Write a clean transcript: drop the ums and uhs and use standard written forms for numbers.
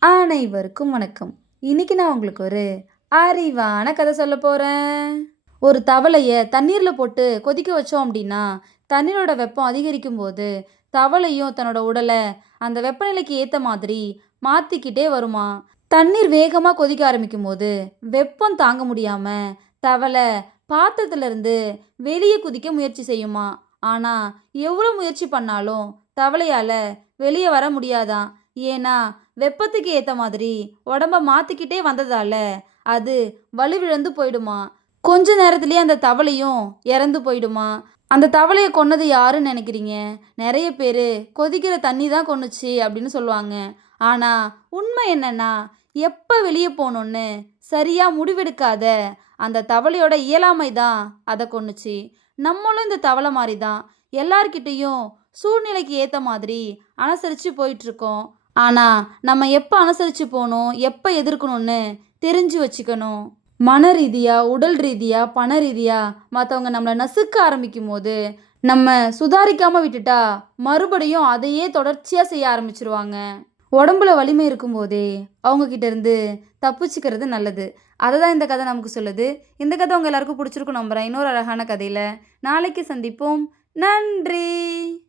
அனைவருக்கும் வணக்கம். இன்னைக்கு நான் உங்களுக்கு ஒரு அறிவான கதை சொல்ல போறேன். ஒரு தவளைய தண்ணீர்ல போட்டு கொதிக்க வச்சோம் அப்படின்னா, தண்ணீரோட வெப்பம் அதிகரிக்கும் போது, தவளையும் தன்னோட உடல அந்த வெப்பநிலைக்கு ஏத்த மாதிரி மாத்திக்கிட்டே வருமாம். தண்ணீர் வேகமா கொதிக்க ஆரம்பிக்கும்போது, வெப்பம் தாங்க முடியாம தவளை பாத்திரத்துல இருந்து வெளிய குதிக்க முயற்சி செய்யுமாம். ஆனா, எவ்வளோ முயற்சி பண்ணாலும் தவளையால வெளிய வர முடியாதாம். ஏன்னா, வெப்பத்துக்கு ஏத்த மாதிரி உடம்ப மாத்திக்கிட்டே வந்ததால, அது வலுவிழந்து போயிடுமாம். கொஞ்ச நேரத்திலேயே அந்த தவளையும் இறந்து போயிடுமாம். அந்த தவளைய கொன்னது யாருன்னு நினைக்கிறீங்க? நெறைய பேரு கொதிக்கிற தண்ணி தான் கொன்னுச்சு அப்படின்னு சொல்லுவாங்க. ஆனா, உண்மை என்னன்னா, எப்ப வெளிய போணும்னு சரியா முடிவெடுக்காத அந்த தவளையோட இயலாமை தான் அத கொன்னுச்சு. நம்மளும் இந்த தவளை மாரி தான். எல்லார்கிட்டயும் சூழ்நிலைக்கு ஏத்த மாதிரி அனுசரிச்சு போயிட்டுருக்கோம். ஆனா, நம்ம எப்ப அனுசரிச்சு போணும், எப்ப எதிர்க்கணும்னு தெரிஞ்சு வச்சுக்கணும். மன ரீதியா, உடல் ரீதியா, பண ரீதியா மத்தவங்க நம்மள நசுக்க ஆரம்பிக்கும்போது, நம்ம சுதாரிக்காம விட்டுட்டா, மறுபடியும் அதையே தொடர்ச்சியா செய்ய ஆரம்பிச்சுருவாங்க. உடம்புல வலிமை இருக்கும்போதே, அவங்க கிட்ட இருந்து தப்பிச்சுக்கிறது நல்லது. அததான் இந்த கதை நமக்கு சொல்லுது. இந்த கதை உங்க எல்லாருக்கும் பிடிச்சிருக்கும் நம்புறேன். இன்னொரு அழகான கதையில நாளைக்கு சந்திப்போம். நன்றி.